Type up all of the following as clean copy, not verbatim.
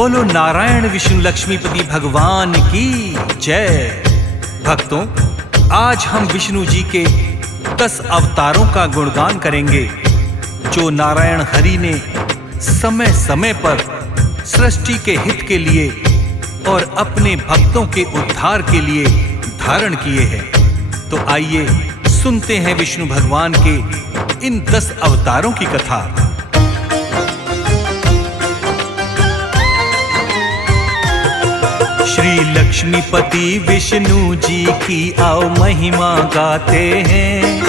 बोलो नारायण विष्णु लक्ष्मीपति भगवान की जय। भक्तों, आज हम विष्णु जी के 10 अवतारों का गुणगान करेंगे जो नारायण हरि ने समय समय पर सृष्टि के हित के लिए और अपने भक्तों के उद्धार के लिए धारण किए हैं। तो आइए सुनते हैं विष्णु भगवान के इन 10 अवतारों की कथा। श्री लक्ष्मीपति विष्णु जी की आओ महिमा गाते हैं,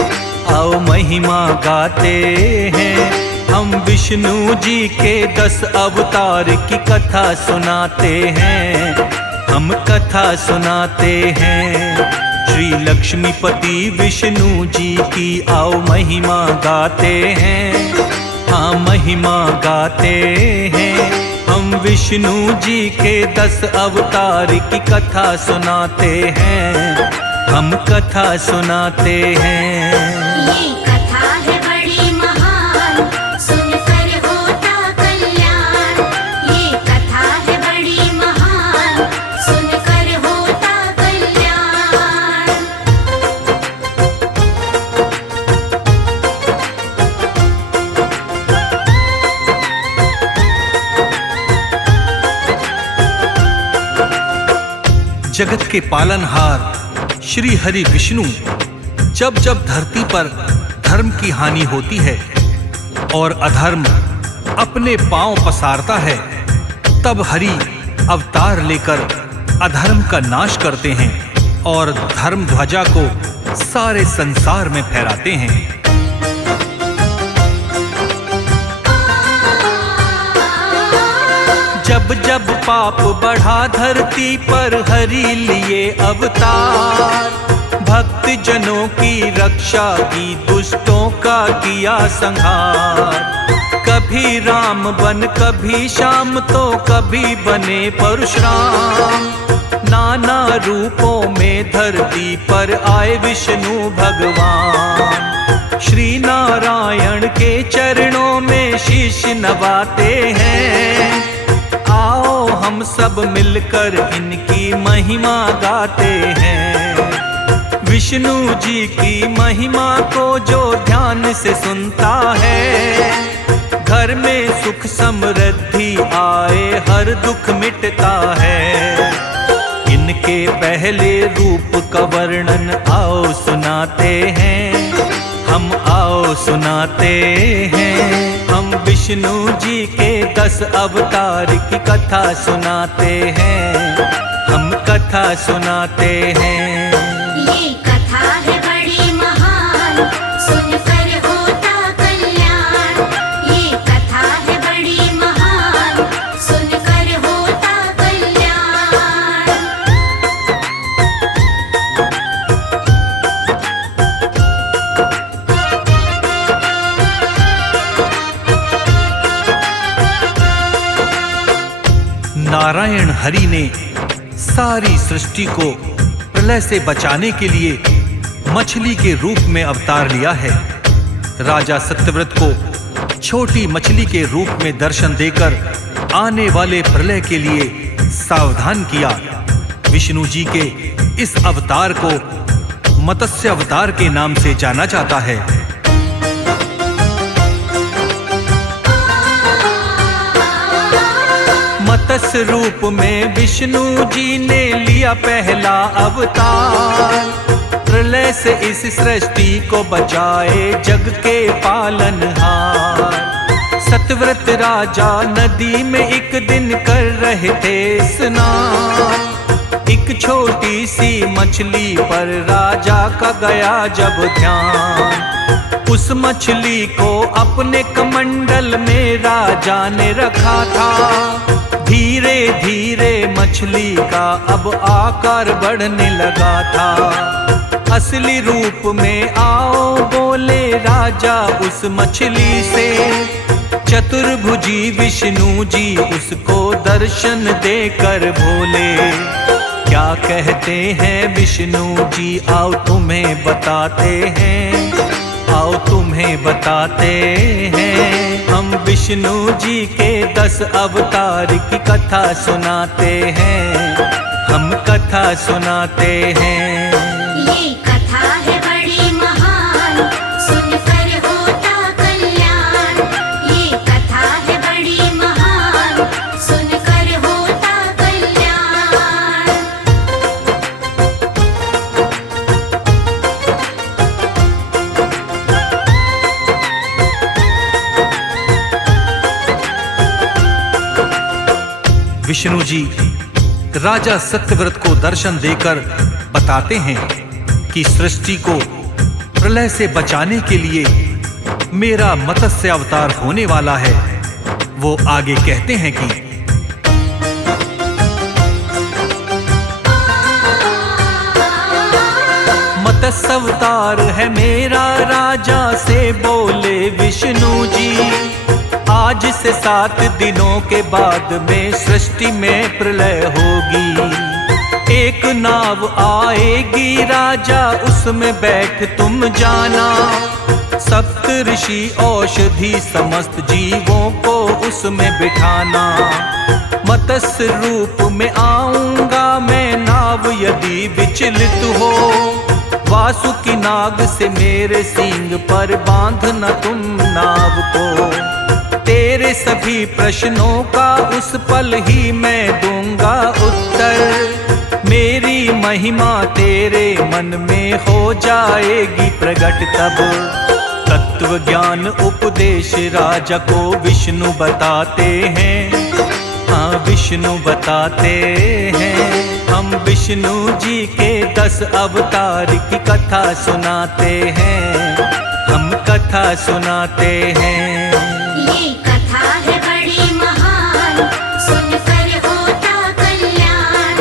आओ महिमा गाते हैं। हम विष्णु जी के 10 अवतार की कथा सुनाते हैं, हम कथा सुनाते हैं। श्री लक्ष्मीपति विष्णु जी की आओ महिमा गाते हैं, हाँ महिमा गाते हैं। हम विष्णु जी के 10 अवतार की कथा सुनाते हैं, हम कथा सुनाते हैं। ये कथा है बड़ी महान, सुनकर होता कल्याण। ये कथा है बड़ी महान, सुनकर होता कल्याण। जगत के पालनहार श्री हरि विष्णु जब जब धरती पर धर्म की हानि होती है और अधर्म अपने पांव पसारता है, तब हरि अवतार लेकर अधर्म का नाश करते हैं और धर्म ध्वजा को सारे संसार में फहराते हैं। जब जब पाप बढ़ा धरती पर हरि लिए अवतार, भक्त जनों की रक्षा की, दुष्टों का किया संहार। कभी राम बन कभी श्याम तो कभी बने परशुराम। नाना रूपों में धरती पर आए विष्णु भगवान। श्री नारायण के चरणों में शीश नवाते हैं। आओ हम सब मिलकर इनकी महिमा गाते हैं। विष्णु जी की महिमा को जो ध्यान से सुनता है, घर में सुख समृद्धि आए, हर दुख मिटता है। इनके पहले रूप का वर्णन आओ सुनाते हैं, हम आओ सुनाते हैं। हम विष्णु जी के 10 अवतार की कथा सुनाते हैं, हम कथा सुनाते हैं। ये कथा है बड़ी महान, सुनकर होता कल्याण। ये कथा है बड़ी महान, सुनकर होता कल्याण। नारायण हरि ने सारी सृष्टि को प्रलय से बचाने के लिए मछली के रूप में अवतार लिया है। राजा सत्यव्रत को छोटी मछली के रूप में दर्शन देकर आने वाले प्रलय के लिए सावधान किया। विष्णु जी के इस अवतार को मत्स्य अवतार के नाम से जाना जाता है। मत्स्य रूप में विष्णु जी ने लिया पहला अवतार। प्रलय से इस सृष्टि को बचाए जग के पालनहार। सत्यव्रत राजा नदी में एक दिन कर रहे थे स्नान। एक छोटी सी मछली पर राजा का गया जब ध्यान। उस मछली को अपने कमंडल में राजा ने रखा था। धीरे धीरे मछली का अब आकार बढ़ने लगा था। असली रूप में आओ बोले राजा उस मछली से। चतुर्भुजी विष्णु जी उसको दर्शन देकर भोले। क्या कहते हैं विष्णु जी, आओ तुम्हें बताते हैं, आओ तुम्हें बताते हैं। हम विष्णु जी के 10 अवतार की कथा सुनाते हैं, हम कथा सुनाते हैं। ये कथा है बड़ी महान, सुनकर होता कल्याण। ये कथा है बड़ी महान, सुनकर होता कल्याण। विष्णु जी राजा सत्यव्रत को दर्शन देकर बताते हैं कि सृष्टि को प्रलय से बचाने के लिए मेरा मत्स्य अवतार होने वाला है। वो आगे कहते हैं कि मत्स्य अवतार है मेरा, राजा से बोले विष्णु जी। आज से 7 दिनों के बाद में सृष्टि में प्रलय होगी। एक नाव आएगी राजा, उसमें बैठ तुम जाना। सप्त ऋषि औषधि समस्त जीवों को उसमें बिठाना। मत्स्य रूप में आऊंगा मैं, नाव यदि विचलित हो। वासुकी नाग से मेरे सींग पर बांधना तुम नाव को। तेरे सभी प्रश्नों का उस पल ही मैं दूंगा उत्तर। मेरी महिमा तेरे मन में हो जाएगी प्रकट तब। तत्व ज्ञान उपदेश राजा को विष्णु बताते हैं, हाँ विष्णु बताते हैं। हम विष्णु जी के 10 अवतार की कथा सुनाते हैं, हम कथा सुनाते हैं। ये कथा है बड़ी महान, सुनकर होता कल्याण।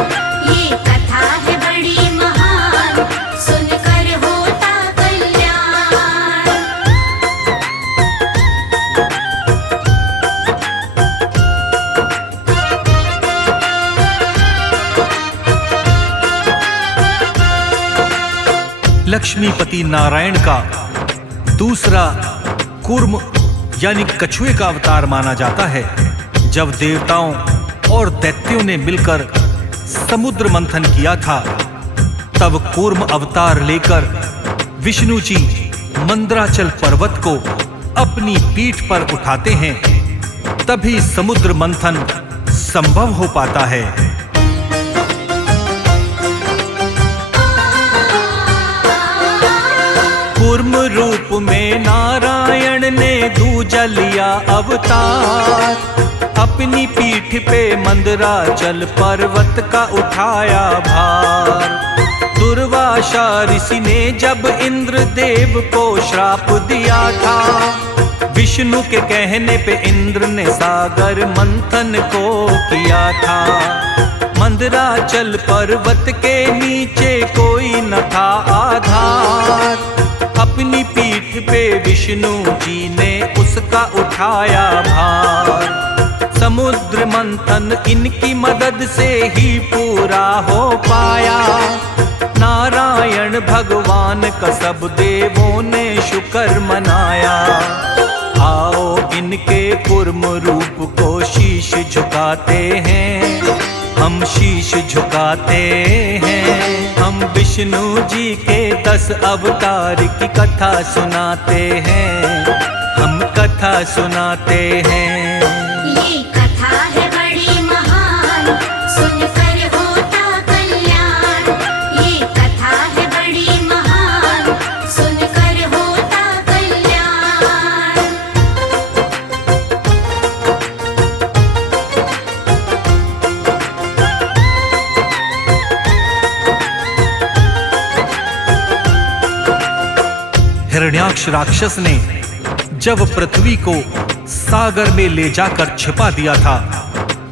ये कथा है बड़ी महान, सुनकर होता कल्याण। लक्ष्मीपति नारायण का दूसरा कूर्म यानी कछुए का अवतार माना जाता है। जब देवताओं और दैत्यों ने मिलकर समुद्र मंथन किया था, तब कूर्म अवतार लेकर विष्णु जी मंदराचल पर्वत को अपनी पीठ पर उठाते हैं, तभी समुद्र मंथन संभव हो पाता है। कूर्म रूप में नारायण ने दूजा लिया अवतार। अपनी पीठ पे मंदराचल पर्वत का उठाया भार। दुर्वासा ऋषि ने जब इंद्र देव को श्राप दिया था, विष्णु के कहने पे इंद्र ने सागर मंथन को किया था। मंदराचल पर्वत के नीचे कोई न था आधार। अपनी पीठ पे विष्णु जी ने उसका उठाया भार। समुद्र मंथन इनकी मदद से ही पूरा हो पाया। नारायण भगवान का सब देवों ने शुक्र मनाया। आओ इनके कूर्म रूप को शीश झुकाते हैं, हम शीश झुकाते हैं। हम विष्णु जी के 10 अवतार की कथा सुनाते हैं, हम कथा सुनाते हैं। ये कथा है बड़ी महान, सुनकर होता कल्याण। ये कथा है बड़ी महान, सुनकर होता कल्याण। हिरण्याक्ष राक्षस ने जब पृथ्वी को सागर में ले जाकर छिपा दिया था,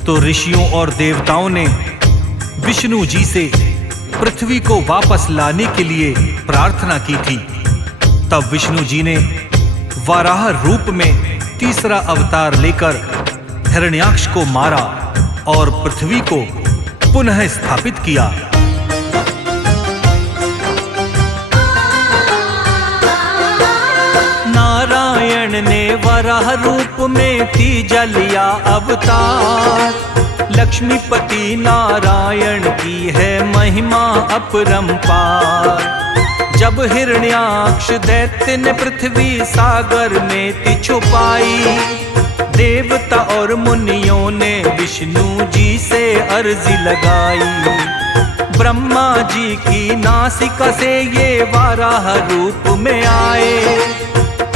तो ऋषियों और देवताओं ने विष्णु जी से पृथ्वी को वापस लाने के लिए प्रार्थना की थी। तब विष्णु जी ने वाराह रूप में तीसरा अवतार लेकर हिरण्याक्ष को मारा और पृथ्वी को पुनः स्थापित किया। नारायण ने वराह रूप में तीजा लिया अवतार। लक्ष्मीपति नारायण की है महिमा अपरंपार। जब हिरण्याक्ष दैत्य ने पृथ्वी सागर में ती छुपाई, देवता और मुनियों ने विष्णु जी से अर्जी लगाई। ब्रह्मा जी की नासिका से ये वाराह रूप में आए,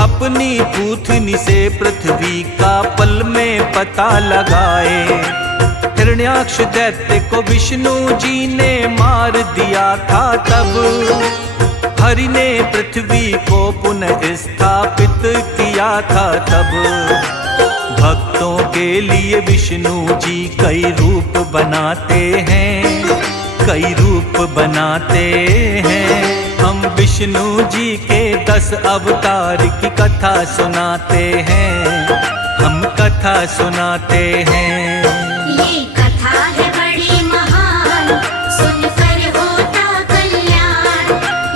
अपनी पूथनी से पृथ्वी का पल में पता लगाए। हिरण्याक्ष दैत्य को विष्णु जी ने मार दिया था तब, हरि ने पृथ्वी को पुनः स्थापित किया था तब। भक्तों के लिए विष्णु जी कई रूप बनाते हैं, कई रूप बनाते हैं। हम विष्णु जी के 10 अवतार की कथा सुनाते हैं, हम कथा सुनाते हैं। ये कथा है बड़ी महान, सुनकर होता कल्याण।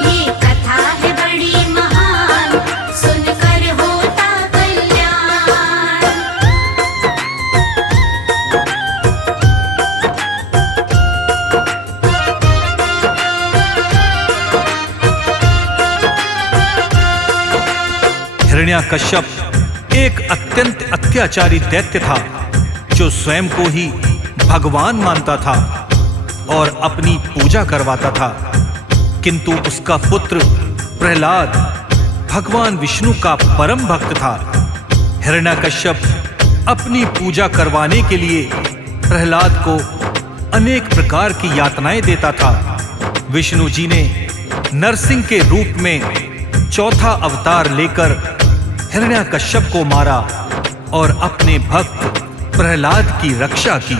ये कथा है बड़ी महान, सुनकर होता कल्याण। हिरण्याकश्यप एक अत्यंत अत्याचारी दैत्य था, जो स्वयं को ही भगवान मानता था और अपनी पूजा करवाता था। किंतु उसका पुत्र प्रहलाद भगवान विष्णु का परम भक्त था। हिरण्याकश्यप अपनी पूजा करवाने के लिए प्रहलाद को अनेक प्रकार की यातनाएं देता था। विष्णु जी ने नरसिंह के रूप में चौथा अवतार लेकर हिरण्याकश्यप को मारा और अपने भक्त प्रहलाद की रक्षा की।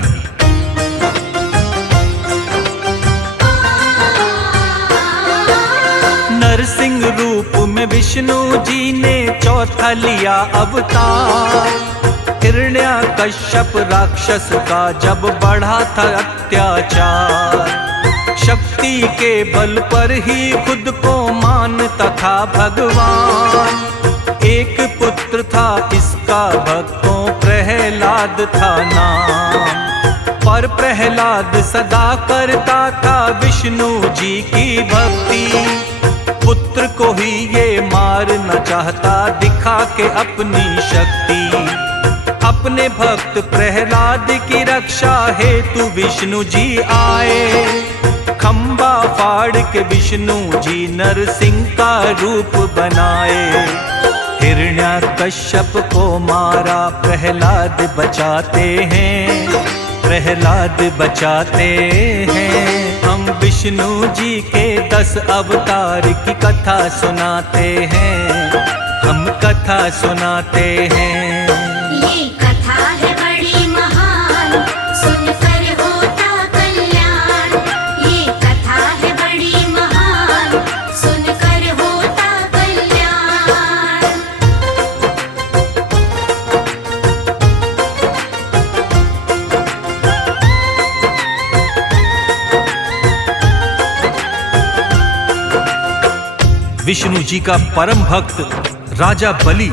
नरसिंह रूप में विष्णु जी ने चौथा लिया अवतार। हिरण्याकश्यप राक्षस का जब बढ़ा था अत्याचार, शक्ति के बल पर ही खुद को मानता था भगवान। एक पुत्र था इसका, भक्तों प्रहलाद था नाम। पर प्रहलाद सदा करता था विष्णु जी की भक्ति। पुत्र को ही ये मारना चाहता, दिखा के अपनी शक्ति। अपने भक्त प्रहलाद की रक्षा हेतु विष्णु जी आए। खंबा फाड़ के विष्णु जी नरसिंह का रूप बनाए। हिरण्याकश्यप को मारा प्रहलाद बचाते हैं, प्रहलाद बचाते हैं। हम विष्णु जी के 10 अवतार की कथा सुनाते हैं, हम कथा सुनाते हैं। ये कथा है बड़ी महान, सुनकर होता कल्याण। ये कथा है बड़ी महान, सुनकर होता कल्याण। विष्णु जी का परम भक्त राजा बलि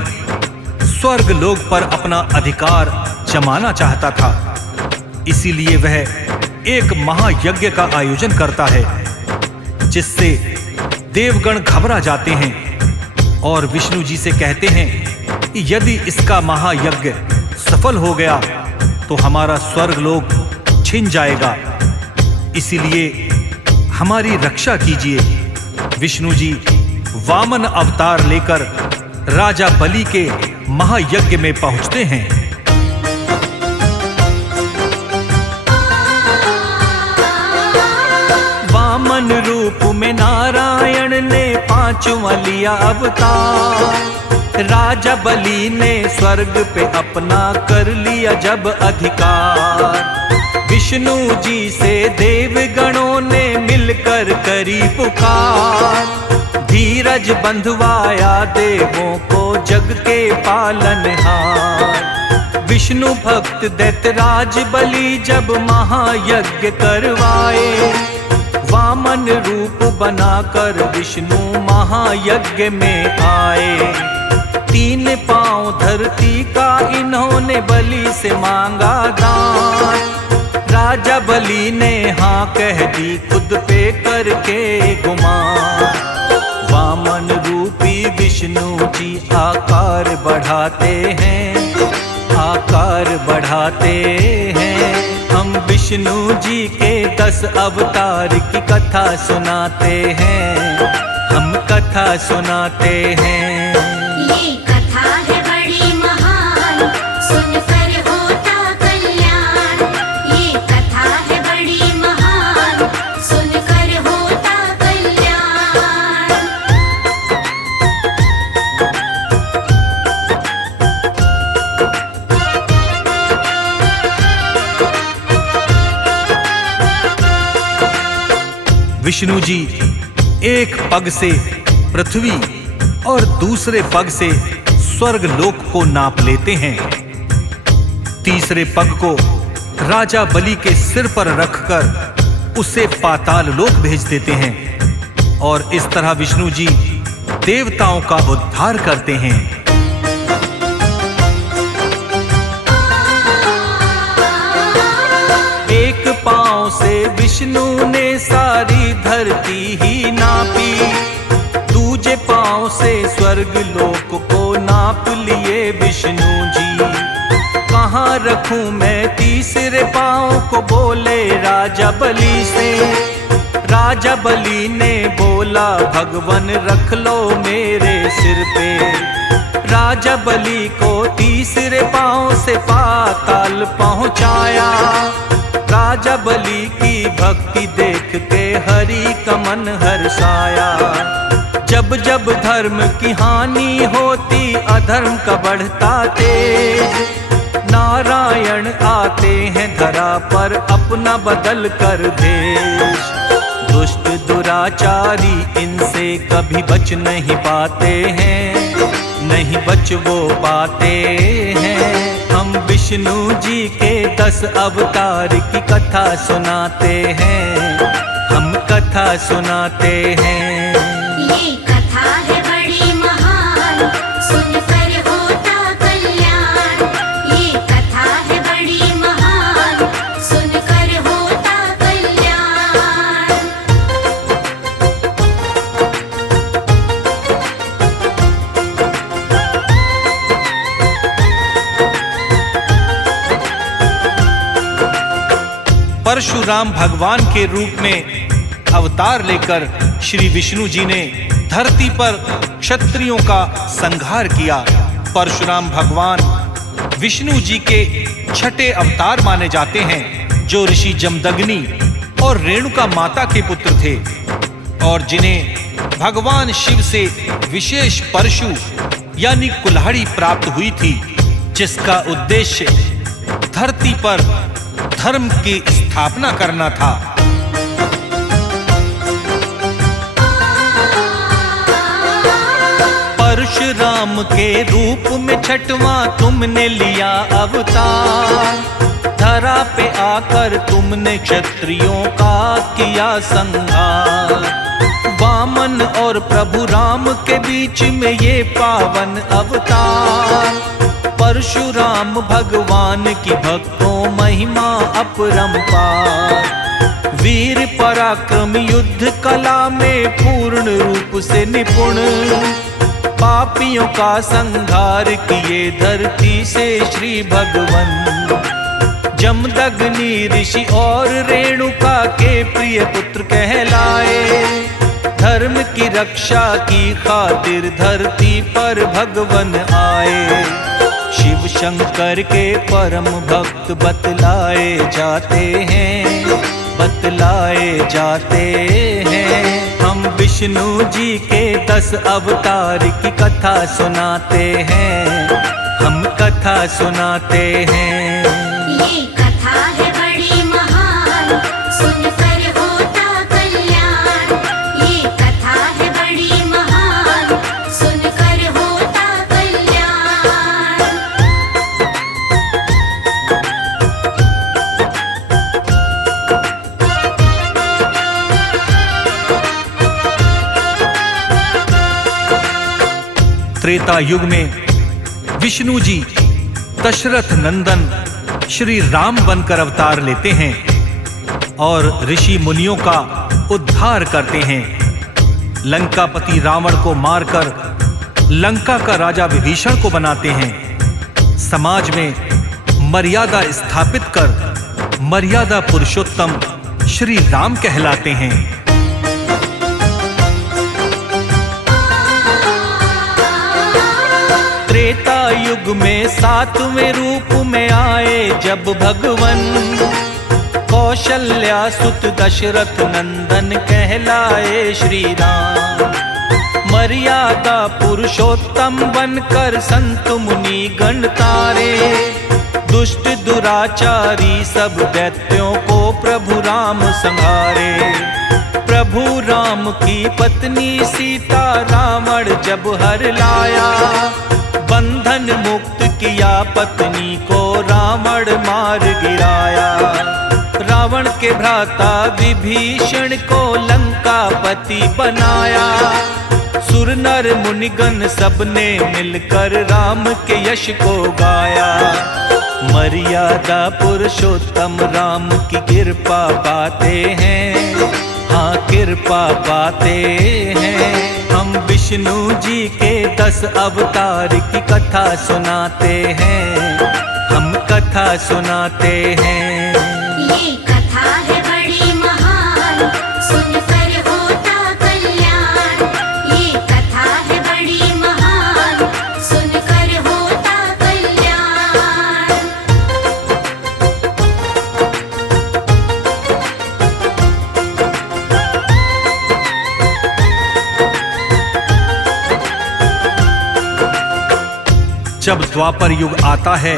स्वर्ग लोक पर अपना अधिकार जमाना चाहता था। इसीलिए वह एक महायज्ञ का आयोजन करता है, जिससे देवगण घबरा जाते हैं और विष्णु जी से कहते हैं कि यदि इसका महायज्ञ सफल हो गया तो हमारा स्वर्ग लोक छिन जाएगा। इसीलिए हमारी रक्षा कीजिए। विष्णु जी वामन अवतार लेकर राजा बलि के महायज्ञ में पहुंचते हैं। वामन रूप में नारायण ने 5वां लिया अवतार। राजा बलि ने स्वर्ग पे अपना कर लिया जब अधिकार। विष्णु जी से देवगणों ने मिलकर करी पुकार। धीरज बंधवाया देवों को जग के पालनहार। विष्णु भक्त दैत्यराज बलि जब महायज्ञ करवाए। वामन रूप बनाकर विष्णु महायज्ञ में आए। 3 पांव ने बलि से मांगा दान। राजा बलि ने हाँ कह दी खुद पे करके गुमान। वामन रूपी विष्णु जी आकार बढ़ाते हैं, आकार बढ़ाते हैं। हम विष्णु जी के 10 अवतार की कथा सुनाते हैं, हम कथा सुनाते हैं। ये कथा है बड़ी महान, सुनकर होता कल्याण। ये कथा है बड़ी महान, सुनकर होता कल्याण। विष्णु जी एक पग से पृथ्वी और दूसरे पग से स्वर्ग लोक को नाप लेते हैं। तीसरे पग को राजा बलि के सिर पर रखकर उसे पाताल लोक भेज देते हैं और इस तरह विष्णु जी देवताओं का उद्धार करते हैं। एक पांव से विष्णु ने सारी धरती ही नापी, दूजे पांव से स्वर्ग लोक को नाप लिए विष्णु जी। कहाँ रखूं मैं तीसरे पांव को, बोले राजा बलि से। राजा बलि ने बोला भगवन रख लो मेरे सिर पे। राजा बलि को तीसरे पांव से पाताल पहुंचाया। राजा बलि की भक्ति देख के हरि का मन हर्षाया। जब जब धर्म की हानि होती अधर्म का बढ़ता तेज। नारायण आते हैं धरा पर अपना बदल कर देश। दुष्ट दुराचारी इनसे कभी बच नहीं पाते हैं, नहीं बच वो पाते हैं। हम विष्णु जी के 10 अवतार की कथा सुनाते हैं, हम कथा सुनाते हैं। ये कथा है बड़ी महान, सुनकर होता कल्याण। ये कथा है बड़ी महान, सुनकर होता कल्याण। परशुराम भगवान के रूप में अवतार लेकर श्री विष्णु जी ने धरती पर क्षत्रियों का संहार किया। परशुराम भगवान विष्णु जी के 6ठे अवतार माने जाते हैं, जो ऋषि जमदग्नि और रेणुका माता के पुत्र थे और जिन्हें भगवान शिव से विशेष परशु यानी कुल्हाड़ी प्राप्त हुई थी, जिसका उद्देश्य धरती पर धर्म की स्थापना करना था। परशुराम के रूप में 6वां तुमने लिया अवतार। धरा पे आकर तुमने क्षत्रियों का किया संहार। वामन और प्रभु राम के बीच में ये पावन अवतार। परशुराम भगवान की भक्तों महिमा अपरंपार। वीर पराक्रम युद्ध कला में पूर्ण रूप से निपुण। पापियों का संहार किए धरती से श्री भगवन। जमदग्नि ऋषि और रेणुका के प्रिय पुत्र कहलाए। धर्म की रक्षा की खातिर धरती पर भगवन आए। शिव शंकर के परम भक्त बतलाए जाते हैं, बतलाए जाते हैं। हम विष्णु जी के 10 अवतार की कथा सुनाते हैं, हम कथा सुनाते हैं। ये कथा है बड़ी महान, सुनकर होता कल्याण। ये कथा है बड़ी महान, सुनकर होता कल्याण। त्रेता युग में विष्णु जी दशरथ नंदन श्री राम बनकर अवतार लेते हैं और ऋषि मुनियों का उद्धार करते हैं। लंकापति रावण को मारकर लंका का राजा विभीषण को बनाते हैं। समाज में मर्यादा स्थापित कर मर्यादा पुरुषोत्तम श्री राम कहलाते हैं। त्रेता युग में 7वें रूप में आए जब भगवन, कौशल्या सुत दशरथ नंदन कहलाए श्री राम। मर्यादा पुरुषोत्तम बनकर संत मुनि गण तारे, दुष्ट दुराचारी सब दैत्यों को प्रभु राम संहारे। प्रभु राम की पत्नी सीता रावण जब हर लाया, बंधन मुक्त किया पत्नी को रावण मार गिराया। रावण के भ्राता विभीषण को लंकापति बनाया। सुर नर मुनिगण सबने मिलकर राम के यश को गाया। मर्यादा पुरुषोत्तम राम की कृपा पाते हैं, हाँ कृपा पाते हैं। हम विष्णु जी के 10 अवतार की कथा सुनाते हैं, हम कथा सुनाते हैं। ये कथा है बड़ी महान, सुनकर होता कल्याण। ये कथा है बड़ी महान, सुनकर होता कल्याण। जब द्वापर युग आता है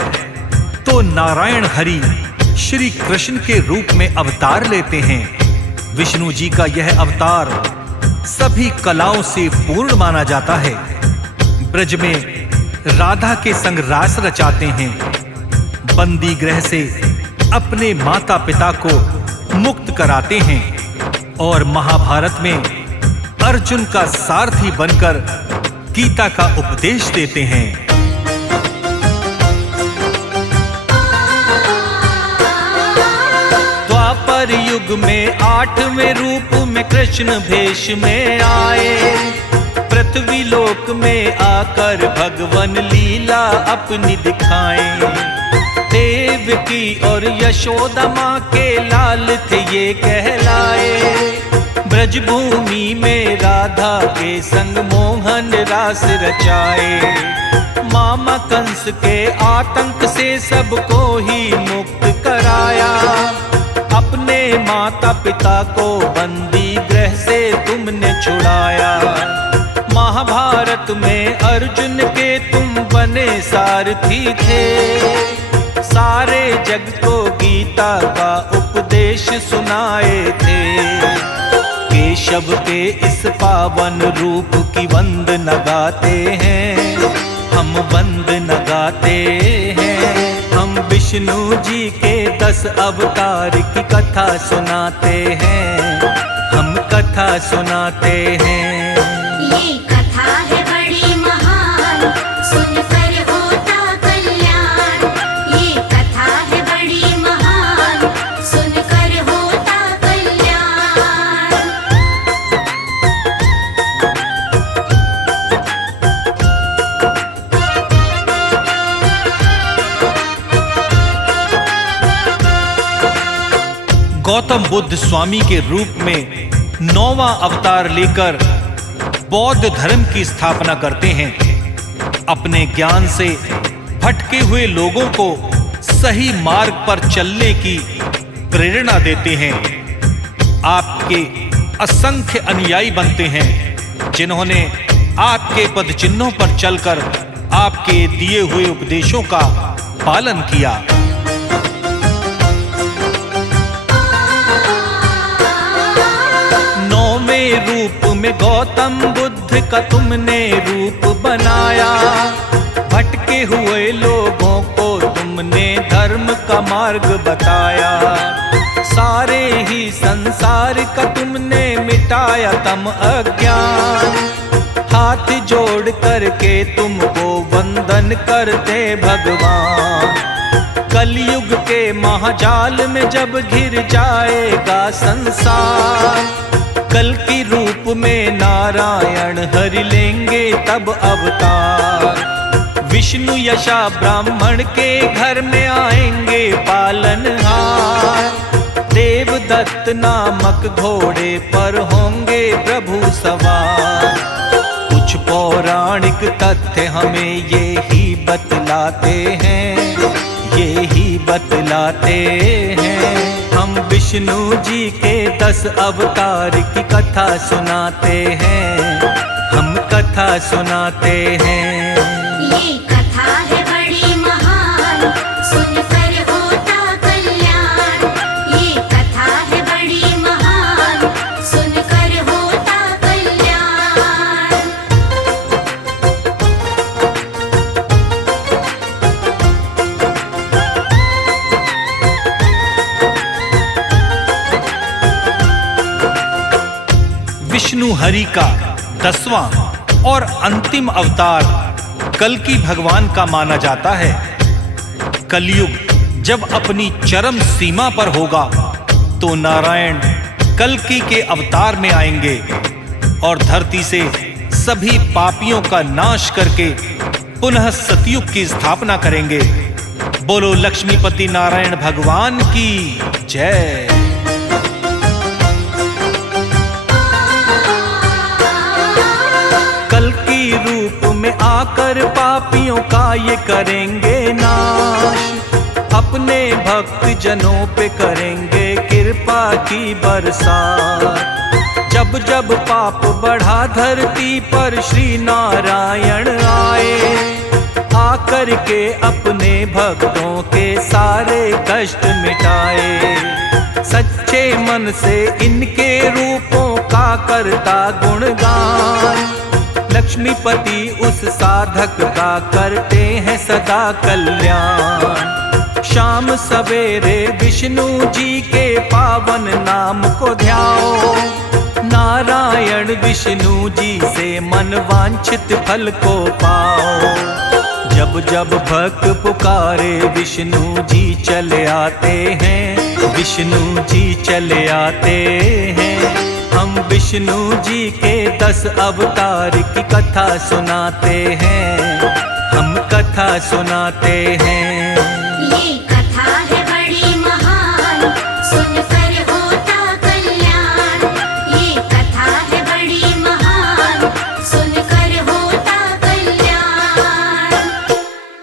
तो नारायण हरि श्री कृष्ण के रूप में अवतार लेते हैं। विष्णु जी का यह अवतार सभी कलाओं से पूर्ण माना जाता है। ब्रज में राधा के संग रास रचाते हैं। बंदी गृह से अपने माता पिता को मुक्त कराते हैं और महाभारत में अर्जुन का सारथी बनकर गीता का उपदेश देते हैं। द्वापर युग में 8वें रूप में कृष्ण भेष में आए। पृथ्वी लोक में आकर भगवन लीला अपनी दिखाएं। देवकी और यशोदा माँ के लाल थे ये कहलाए। ब्रजभूमि में राधा के संग मोहन रास रचाए। मामा कंस के आतंक से सबको ही मुक्त कराया। अपने माता पिता को बंदी गृह से तुमने छुड़ाया। महाभारत में अर्जुन के तुम बने सारथी थे। सारे जग को गीता का उपदेश सुनाए थे। केशव के इस पावन रूप की वंदना गाते हैं, हम वंदना गाते हैं। हम विष्णु जी के 10 अवतार की कथा सुनाते हैं, हम कथा सुनाते हैं। ये कथा है बड़ी महान, सुनकर होता कल्याण। ये कथा है बड़ी महान, सुनकर होता कल्याण। गौतम बुद्ध स्वामी के रूप में 9वां अवतार लेकर बौद्ध धर्म की स्थापना करते हैं। अपने ज्ञान से भटके हुए लोगों को सही मार्ग पर चलने की प्रेरणा देते हैं। आपके असंख्य अनुयायी बनते हैं जिन्होंने आपके पद चिन्हों पर चलकर आपके दिए हुए उपदेशों का पालन किया। रूप में गौतम बुद्ध का तुमने रूप बनाया। भटके हुए लोगों को तुमने धर्म का मार्ग बताया। सारे ही संसार का तुमने मिटाया तम अज्ञान। हाथ जोड़ करके तुमको वंदन करते भगवान। कलयुग के महाजाल में जब घिर जाएगा संसार, कल की रूप में नारायण हरि लेंगे तब अवतार। विष्णु यशा ब्राह्मण के घर में आएंगे पालनहार, देवदत्त नामक घोड़े पर होंगे प्रभु सवार। कुछ पौराणिक तथ्य हमें ये ही बतलाते हैं, ये ही बतलाते हैं। हम विष्णु जी के 10 अवतार की कथा सुनाते हैं, हम कथा सुनाते हैं। ये कथा है बड़ी महान, सुनकर होता कल्याण। ये कथा है बड़ी महान, सुनकर होता कल्याण। विष्णु हरि का 10वां और अंतिम अवतार कल्कि भगवान का माना जाता है। कलयुग जब अपनी चरम सीमा पर होगा तो नारायण कल्कि के अवतार में आएंगे और धरती से सभी पापियों का नाश करके पुनः सतयुग की स्थापना करेंगे। बोलो लक्ष्मीपति नारायण भगवान की जय। कल्कि रूप में आकर पापियों का ये करेंगे नाश, अपने भक्त जनों पे करेंगे कृपा की बरसात। जब जब पाप बढ़ा धरती पर श्री नारायण आए, आकर के अपने भक्तों के सारे कष्ट मिटाए। सच्चे मन से इनके रूपों का करता गुणगान, लक्ष्मीपति उस साधक का करते हैं सदा कल्याण। शाम सवेरे विष्णु जी के पावन नाम को ध्याओ, नारायण विष्णु जी से मन वांछित फल को पाओ। जब जब भक्त पुकारे विष्णु जी चले आते हैं, विष्णु जी चले आते हैं। हम विष्णु जी के 10 अवतार की कथा सुनाते हैं, हम कथा सुनाते हैं।